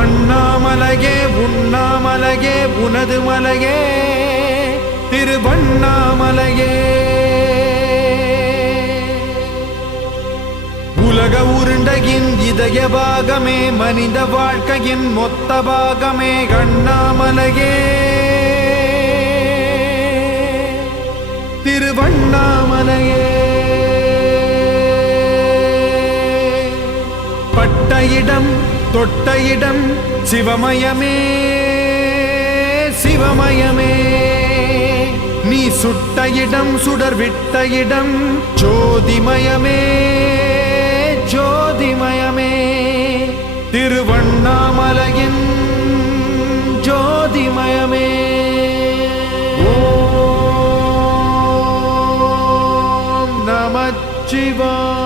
அண்ணாமலையே உண்ணாமலையே உனது மலையே திருவண்ணாமலையே. உலக உருண்டையின் இதய பாகமே மனித வாழ்க்கையின் மொத்த பாகமே அண்ணாமலையே திருவண்ணாமலையே. பட்ட இடம் தொட்ட இடம் சிவமயமே சிவமயமே. நீ சுட்ட இடம் சுடர் விட்ட இடம் ஜோதிமயமே ஜோதிமயமே. திருவண்ணாமலையின் ஜோதிமயமே. ஓம் நமச்சிவாய.